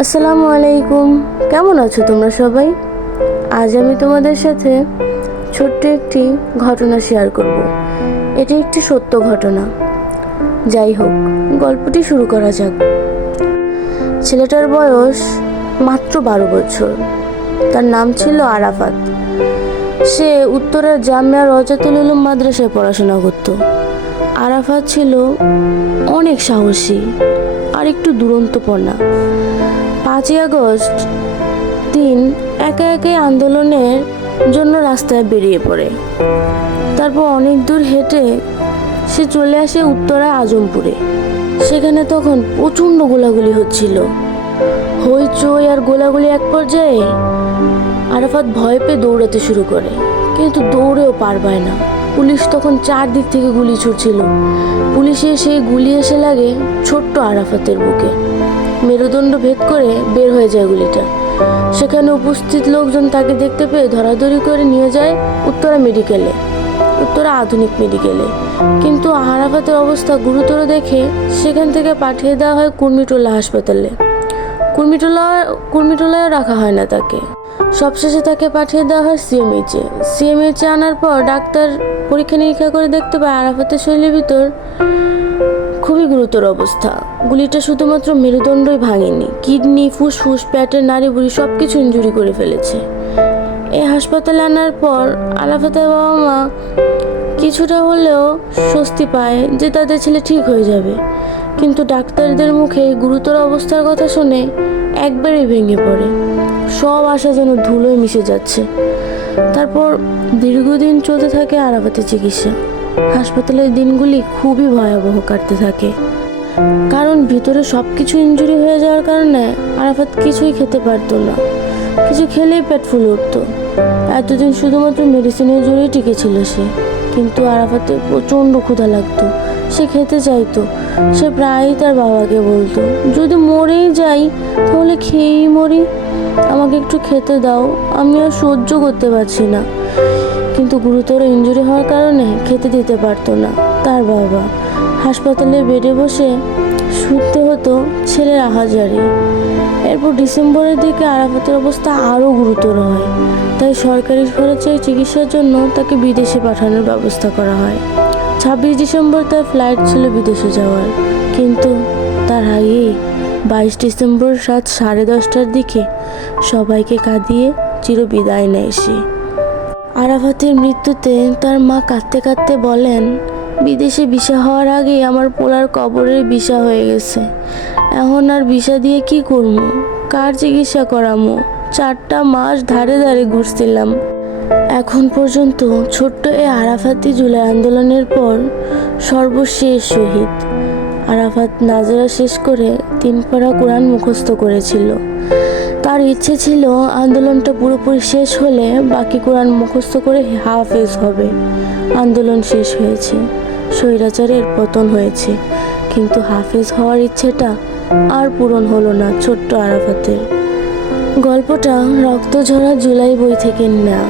আসসালামু আলাইকুম। কেমন আছো তোমরা সবাই? আজ আমি তোমাদের সাথে ছোট্ট একটি ঘটনা শেয়ার করব। এটি একটি সত্য ঘটনা। যাই হোক, গল্পটি শুরু করা যাক। ছেলেটার বয়স মাত্র বারো বছর। তার নাম ছিল আরাফাত। সে উত্তরের জামিয়া রজাতুল উলুম মাদ্রাসায় পড়াশোনা করত। আরাফাত ছিল অনেক সাহসী আর একটু দুরন্তপনা। পাঁচই আগস্ট দিন একে একে আন্দোলনের জন্য রাস্তায় বেরিয়ে পড়ে। তারপর অনেক দূর হেঁটে সে চলে আসে উত্তরা আজমপুরে। সেখানে তখন প্রচণ্ড গোলাগুলি হচ্ছিল। হইচই আর গোলাগুলি এক পর্যায়ে আরাফাত ভয় পেয়ে দৌড়াতে শুরু করে, কিন্তু দৌড়েও পার পায় না। পুলিশ তখন চারদিক থেকে গুলি ছুটছিল পুলিশে সেই গুলি এসে লাগে ছোট্ট আরাফাতের বুকে। মেরুদণ্ড ভেদ করে বের হয়ে যায় গুলিটা। সেখানে উপস্থিত লোকজন তাকে দেখতে পেয়ে ধরাধরি করে নিয়ে যায় উত্তরা মেডিকেলে, উত্তরা আধুনিক মেডিকেলে। কিন্তু আরাফাতের অবস্থা গুরুতর দেখে সেখান থেকে পাঠিয়ে দেওয়া হয় কুর্মিটোলা হাসপাতালে। কুর্মিটোলা কুর্মিটোলায় রাখা হয় না তাকে। সবশেষে তাকে পাঠিয়ে দেওয়া হয় সিএমএইচে। সিএমএইচে আনার পর ডাক্তার পরীক্ষা নিরীক্ষা করে দেখতে পায় আরাফাতের শরীরের ভিতর খুবই গুরুতর অবস্থা। গুলিটা শুধুমাত্র মেরুদণ্ডই ভাঙেনি। কিডনি, ফুসফুস প্যাটের নাড়ি বুড়ি সব কিছু ইঞ্জুরি করে ফেলেছে। এই হাসপাতালে আনার পর আরাফাতের বাবা মা কিছুটা হলেও স্বস্তি পায় যে তাদের ছেলে ঠিক হয়ে যাবে। কিন্তু ডাক্তারদের মুখে গুরুতর অবস্থার কথা শুনে একবারেই ভেঙে পড়ে। সব আশা যেন ধুলোয় মিশে যাচ্ছে। তারপর দীর্ঘদিন চলতে থাকে আরাফাতের চিকিৎসা। হাসপাতালের দিনগুলি খুবই ভয়াবহ কাটতে থাকে। কারণ ভিতরে সব কিছু ইঞ্জুরি হয়ে যাওয়ার কারণে আরাফাত কিছুই খেতে পারতো না। কিছু খেলেই পেট ফুলে উঠতো। এতদিন শুধুমাত্র মেডিসিনের জোরেই টিকে ছিল সে। কিন্তু আরাফাতে প্রচণ্ড ক্ষুধা লাগতো। সে খেতে চাইতো। সে প্রায়ই তার বাবাকে বলতো, যদি মরেই যাই, তাহলে খেয়েই মরি। আমাকে একটু খেতে দাও, আমি আর সহ্য করতে পারছি না। কিন্তু গুরুতর ইঞ্জুরি হওয়ার কারণে খেতে দিতে পারতো না তার বাবা। হাসপাতালে বেডে বসে শুনতে হতো ছেলের আহাজারি এরপর ডিসেম্বরের দিকে আরাফাতের অবস্থা আরও গুরুতর হয়। তাই সরকারি খরচে চিকিৎসার জন্য তাকে বিদেশে পাঠানোর ব্যবস্থা করা হয়। ছাব্বিশ ডিসেম্বর তার ফ্লাইট ছিল বিদেশে যাওয়ার। কিন্তু তার আগেই বাইশ ডিসেম্বর রাত সাড়ে দশটার দিকে সবাইকে কাঁদিয়ে চির বিদায় নেয় সে। আরাফাতের মৃত্যুতে তার মা কাঁদতে কাঁদতে বলেন বিদেশে বিষা হওয়ার আগেই আমার পোলার কবরের বিষা হয়ে গেছে। এখন আর বিষা দিয়ে কি করব? কার চিকিৎসা করামো চারটা মাস ধারে ধারে ঘুরছিলাম। এখন পর্যন্ত ছোট্ট এ আরাফাতি জুলাই আন্দোলনের পর সর্বশেষ শহীদ। আরাফাত নাজারা শেষ করে তিন কোরআন মুখস্থ করেছিল। তার ইচ্ছে ছিল আন্দোলনটা পুরোপুরি শেষ হলে বাকি কোরআন মুখস্থ করে হাফেজ হবে। আন্দোলন শেষ হয়েছে, স্বৈরাচারের পতন হয়েছে। কিন্তু হাফেজ হওয়ার ইচ্ছেটা আর পূরণ হলো না ছোট্ট আরাফাতের। গল্পটা রক্ত ঝরা জুলাই বই থেকে নেওয়া